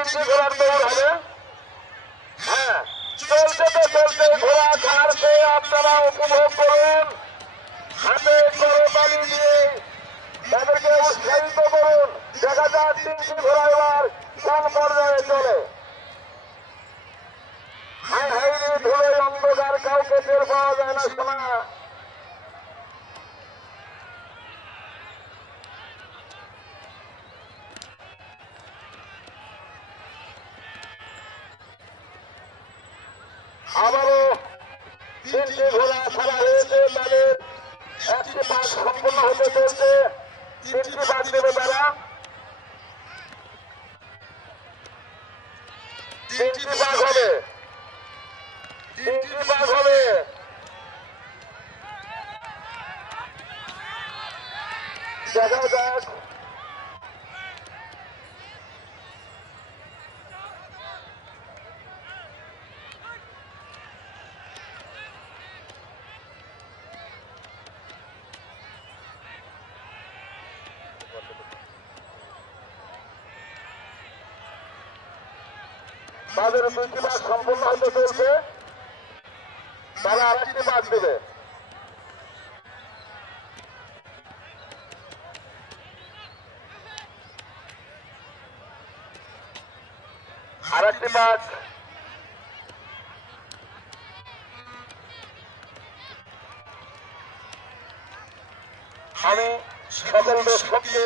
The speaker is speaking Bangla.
তিনটি ঘোড়ার দৌড় হবে। হ্যাঁ, চলছে তো চলছে, ঘোড়া ছাড়ছে, আপনারা উপভোগ করুন। হাতে করতালি দিয়ে তাদেরকে উৎসাহিত করুন। দেখা যাক তিনটি ঘোড়া এবার কোন পর্যায়ে চলে। হাই হাই রে ধুলোয় অন্ধকার, কাউকে টের পাওয়া যায় না শোনা। আবারও তিনটি ঘোড়া ছাড়া হয়েছে, তাদের একটি পাক সম্পূর্ণ হতে চলছে। তিনটি পাক দেবে তারা, তিনটি পাক হবে, তিনটি পাক হবে। দেখা যাক তাদের দুইটি পাক সম্পূর্ণ হতে চলছে, তারা আরেকটি পাক দেবে। আরেকটি পাক, আমি সকল দর্শককে